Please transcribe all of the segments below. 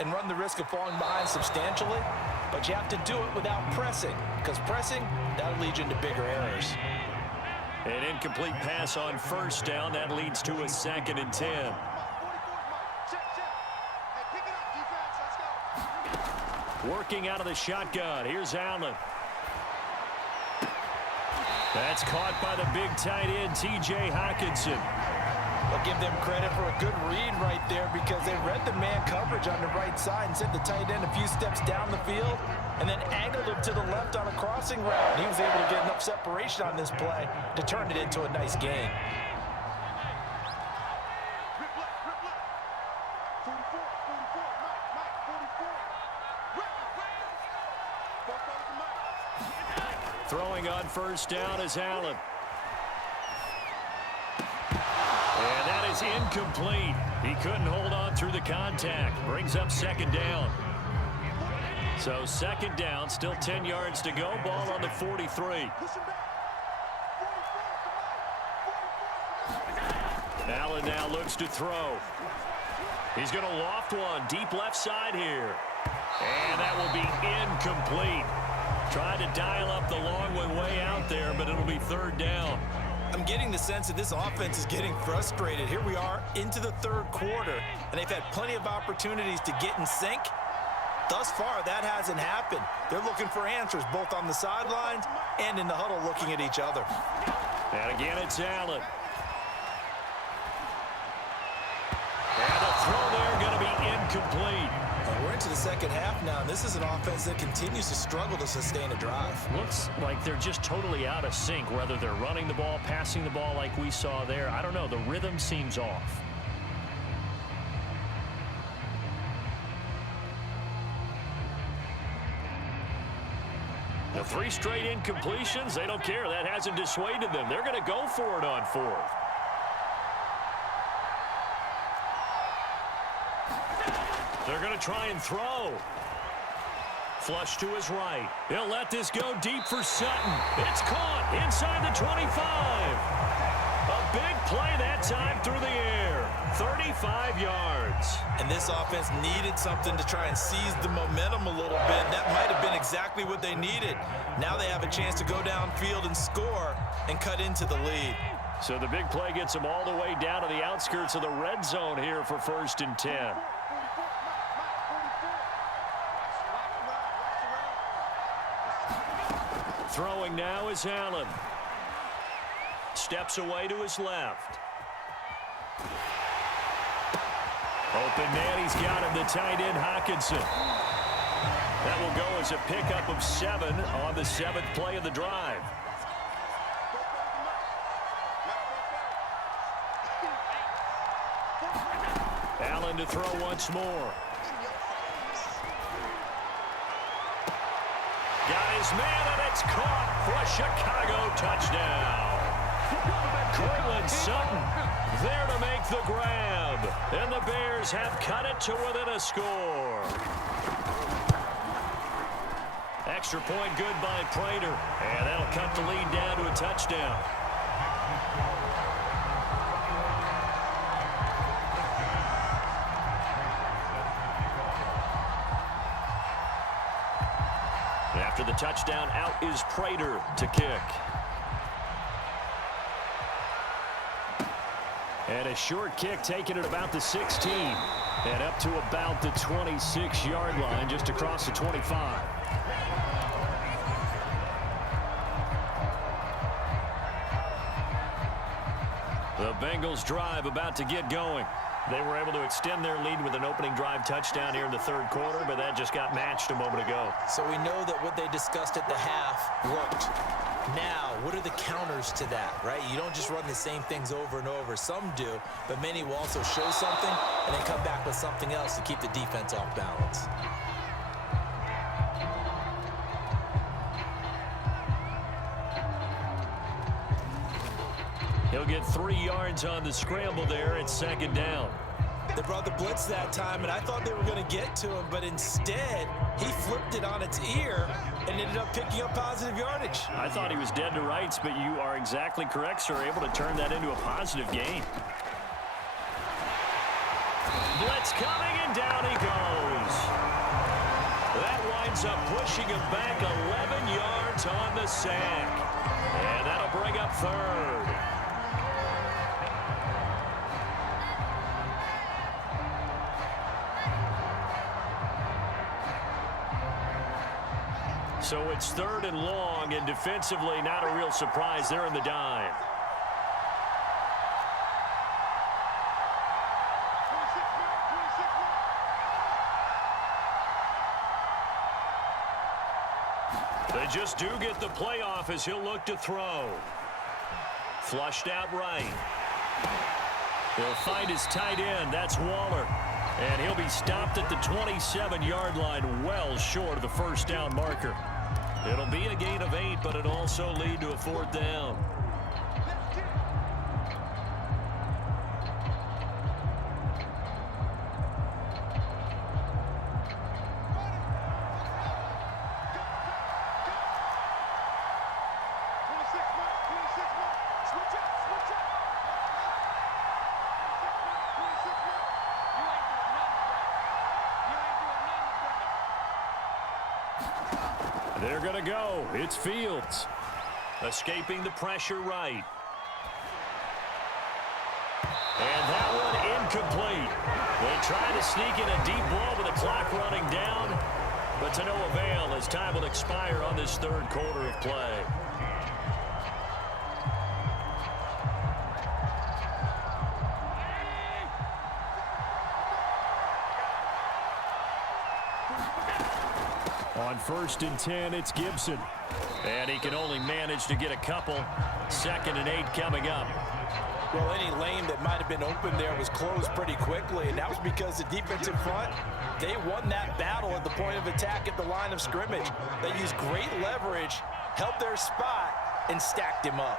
and run the risk of falling behind substantially, but you have to do it without pressing, because pressing, that'll lead you into bigger errors. An incomplete pass on first down. That leads to a 2nd and 10. Working out of the shotgun. Here's Allen. That's caught by the big tight end, T.J. Hockenson. I'll give them credit for a good read right there because they read the man coverage on the right side and sent the tight end a few steps down the field and then angled him to the left on a crossing route. He was able to get enough separation on this play to turn it into a nice gain. Throwing on first down is Allen. And that is incomplete. He couldn't hold on through the contact. Brings up 2nd down. So 2nd down, still 10 yards to go. Ball on the 43. Allen now looks to throw. He's going to loft one deep left side here. And that will be incomplete. Tried to dial up the long way out there, but it'll be 3rd down. I'm getting the sense that this offense is getting frustrated. Here we are into the 3rd quarter, and they've had plenty of opportunities to get in sync. Thus far, that hasn't happened. They're looking for answers both on the sidelines and in the huddle looking at each other. And again, it's Allen. And the throw there going to be incomplete. We're into the 2nd half now, and this is an offense that continues to struggle to sustain a drive. Looks like they're just totally out of sync, whether they're running the ball, passing the ball like we saw there. I don't know. The rhythm seems off. The 3 straight incompletions, they don't care. That hasn't dissuaded them. They're going to go for it on 4th. They're going to try and throw. Flush to his right. He'll let this go deep for Sutton. It's caught inside the 25. A big play that time through the air. 35 yards. And this offense needed something to try and seize the momentum a little bit. That might have been exactly what they needed. Now they have a chance to go downfield and score and cut into the lead. So the big play gets them all the way down to the outskirts of the red zone here for 1st and 10. Throwing now is Allen. Steps away to his left. Open man, he's got him, the tight end, Hockenson. That will go as a pickup of 7 on the 7th play of the drive. Allen to throw once more. Got his man, and it's caught for a Chicago touchdown. Cortland Sutton there to make the grab. And the Bears have cut it to within a score. Extra point good by Prater. And that'll cut the lead down to a touchdown. After the touchdown, out is Prater to kick. And a short kick taken at about the 16. And up to about the 26-yard line, just across the 25. The Bengals drive about to get going. They were able to extend their lead with an opening drive touchdown here in the 3rd quarter, but that just got matched a moment ago. So we know that what they discussed at the half worked. Now, what are the counters to that, right? You don't just run the same things over and over. Some do, but many will also show something and then come back with something else to keep the defense off balance. He'll get 3 yards on the scramble there at 2nd down. They brought the blitz that time, and I thought they were going to get to him, but instead, he flipped it on its ear and ended up picking up positive yardage. I thought he was dead to rights, but you are exactly correct, sir, able to turn that into a positive gain. Blitz coming, and down he goes. ends up pushing him back 11 yards on the sack. And that'll bring up third. So it's 3rd and long, and defensively not a real surprise. They're in the dime. They just do get the playoff as he'll look to throw. Flushed out right. He'll find his tight end. That's Waller. And he'll be stopped at the 27-yard line, well short of the first down marker. It'll be a gain of 8, but it'll also lead to a 4th down. They're going to go. It's Fields. Escaping the pressure right. And that one incomplete. They try to sneak in a deep ball with the clock running down, but to no avail as time will expire on this 3rd quarter of play. On 1st and 10, it's Gibson. And he can only manage to get a couple. 2nd and 8 coming up. Well, any lane that might have been open there was closed pretty quickly, and that was because the defensive front, they won that battle at the point of attack at the line of scrimmage. They used great leverage, held their spot, and stacked him up.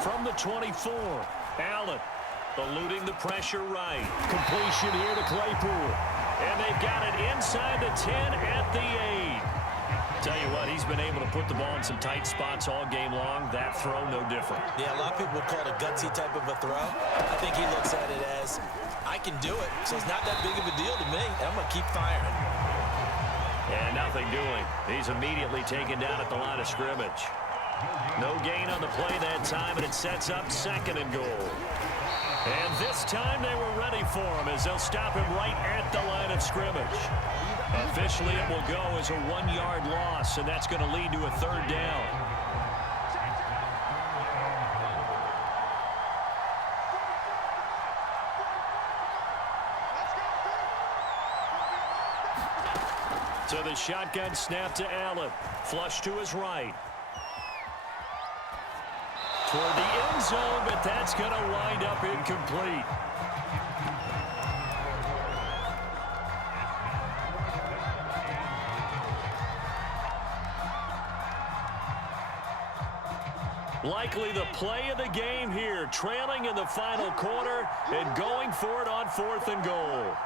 From the 24, Allen. Eluding the pressure right. Completion here to Claypool. And they've got it inside the 10 at the 8. Tell you what, he's been able to put the ball in some tight spots all game long. That throw, no different. Yeah, a lot of people would call it a gutsy type of a throw. I think he looks at it as, I can do it, so it's not that big of a deal to me. I'm going to keep firing. And nothing doing. He's immediately taken down at the line of scrimmage. No gain on the play that time, and it sets up 2nd and goal. And this time they were ready for him as they'll stop him right at the line of scrimmage. Officially, it will go as a 1-yard loss, and that's going to lead to a 3rd down. So the shotgun snap to Allen. Flush to his right. Toward the end zone, but that's going to wind up incomplete. Likely the play of the game here, trailing in the final quarter and going for it on 4th and goal.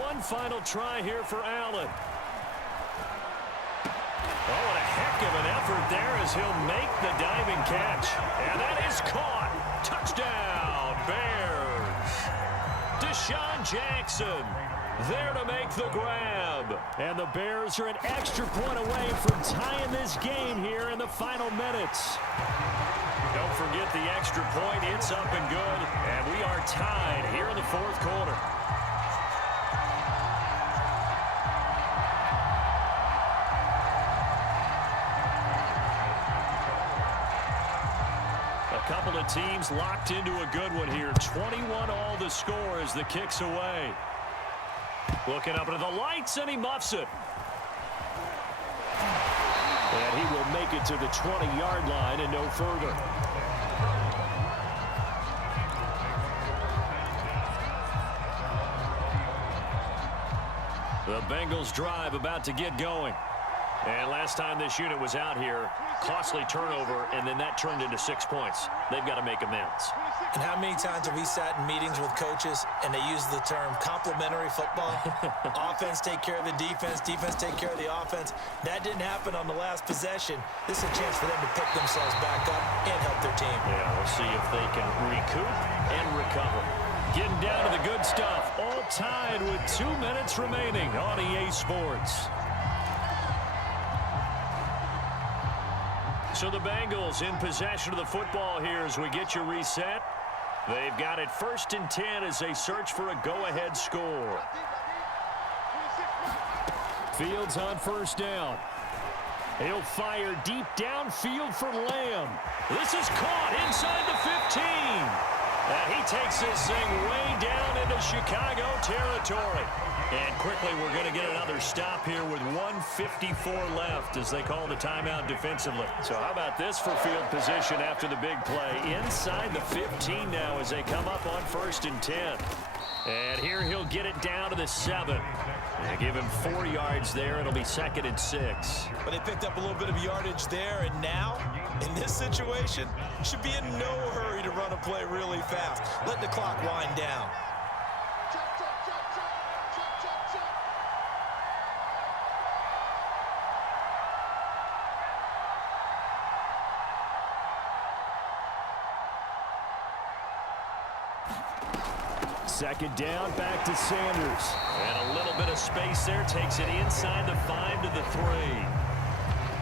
One final try here for Allen. Oh, and a heck of an effort there as he'll make the diving catch. And that is caught. Touchdown, Bears. Deshaun Jackson there to make the grab. And the Bears are an extra point away from tying this game here in the final minutes. Don't forget the extra point. It's up and good. And we are tied here in the 4th quarter. Couple of teams locked into a good one here. 21 all the score as the kick's away. Looking up into the lights, and he muffs it. And he will make it to the 20-yard line and no further. The Bengals drive about to get going. And last time this unit was out here, costly turnover, and then that turned into 6 points. They've got to make amends. And how many times have we sat in meetings with coaches and they use the term complementary football? Offense take care of the defense, defense take care of the offense. That didn't happen on the last possession. This is a chance for them to pick themselves back up and help their team. Yeah, we'll see if they can recoup and recover. Getting down to the good stuff. All tied with 2 minutes remaining on EA Sports. So the Bengals in possession of the football here as we get you reset. They've got it 1st and 10 as they search for a go-ahead score. Fields on 1st down. He'll fire deep downfield for Lamb. This is caught inside the 15. And he takes this thing way down into Chicago territory. And quickly, we're going to get another stop here with 1:54 left as they call the timeout defensively. So how about this for field position after the big play? Inside the 15 now as they come up on 1st and 10. And here he'll get it down to the 7. And give him 4 yards there. It'll be 2nd and 6. But they picked up a little bit of yardage there, and now, in this situation, should be in no hurry to run a play really fast. Let the clock wind down. Second down, back to Sanders. And a little bit of space there. Takes it inside the 5 to the 3.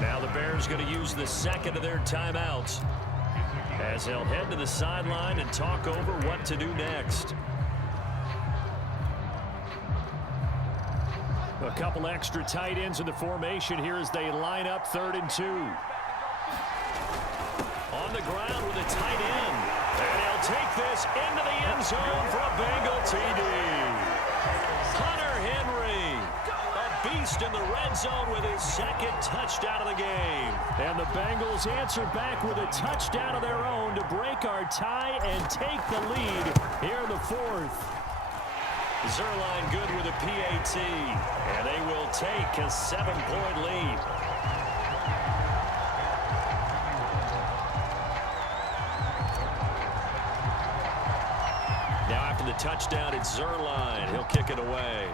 Now the Bears going to use the 2nd of their timeouts as they'll head to the sideline and talk over what to do next. A couple extra tight ends in the formation here as they line up 3rd and 2. On the ground with a tight end. And he'll take this into the end zone for a Bengal TD. Hunter Henry, a beast in the red zone with his 2nd touchdown of the game. And the Bengals answer back with a touchdown of their own to break our tie and take the lead here in the 4th. Zerline good with a PAT, and they will take a 7-point lead. The touchdown, it's Zerline. He'll kick it away.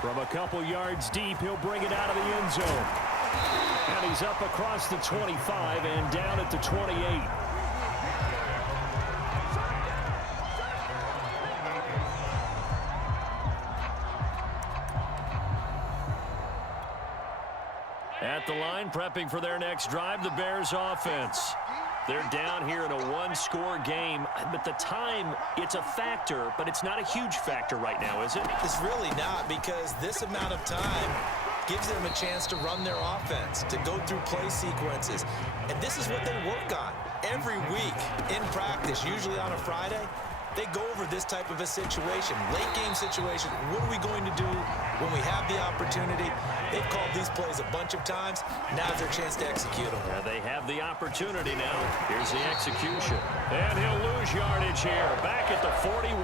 From a couple yards deep, he'll bring it out of the end zone. And he's up across the 25 and down at the 28. At the line, prepping for their next drive, the Bears offense. They're down here in a 1-score game, but the time, it's a factor, but it's not a huge factor right now, is it? It's really not, because this amount of time gives them a chance to run their offense, to go through play sequences. And this is what they work on every week in practice, usually on a Friday. They go over this type of a situation, late game situation. What are we going to do when we have the opportunity? They've called these plays a bunch of times. Now's their chance to execute them. Yeah, they have the opportunity now. Here's the execution. And he'll lose yardage here, back at the 41.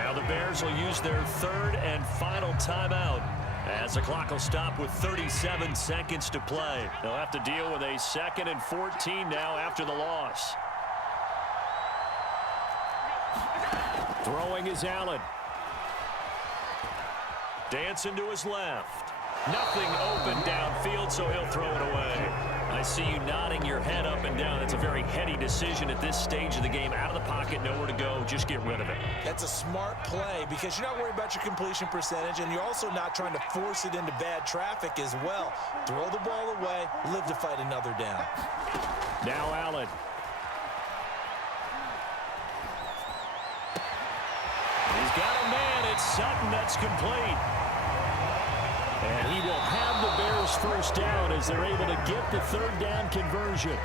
Now the Bears will use their 3rd and final timeout as the clock will stop with 37 seconds to play. They'll have to deal with a 2nd and 14 now after the loss. Throwing is Allen. Dancing to his left. Nothing open downfield, so he'll throw it away. I see you nodding your head up and down. It's a very heady decision at this stage of the game. Out of the pocket, nowhere to go. Just get rid of it. That's a smart play because you're not worried about your completion percentage, and you're also not trying to force it into bad traffic as well. Throw the ball away, live to fight another down. Now Allen. He's got a man. It's Sutton that's complete. And he will have the Bears first down as they're able to get the 3rd down conversion.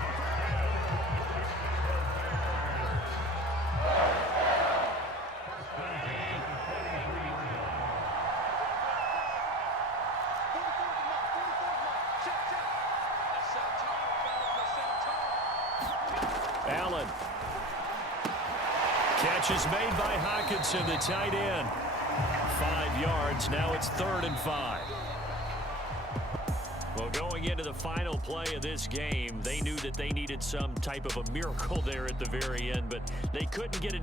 Allen. Catch is made by Hawkinson, the tight end. 5 yards. Now it's 3rd and 5. Well, going into the final play of this game, they knew that they needed some type of a miracle there at the very end, but they couldn't get it.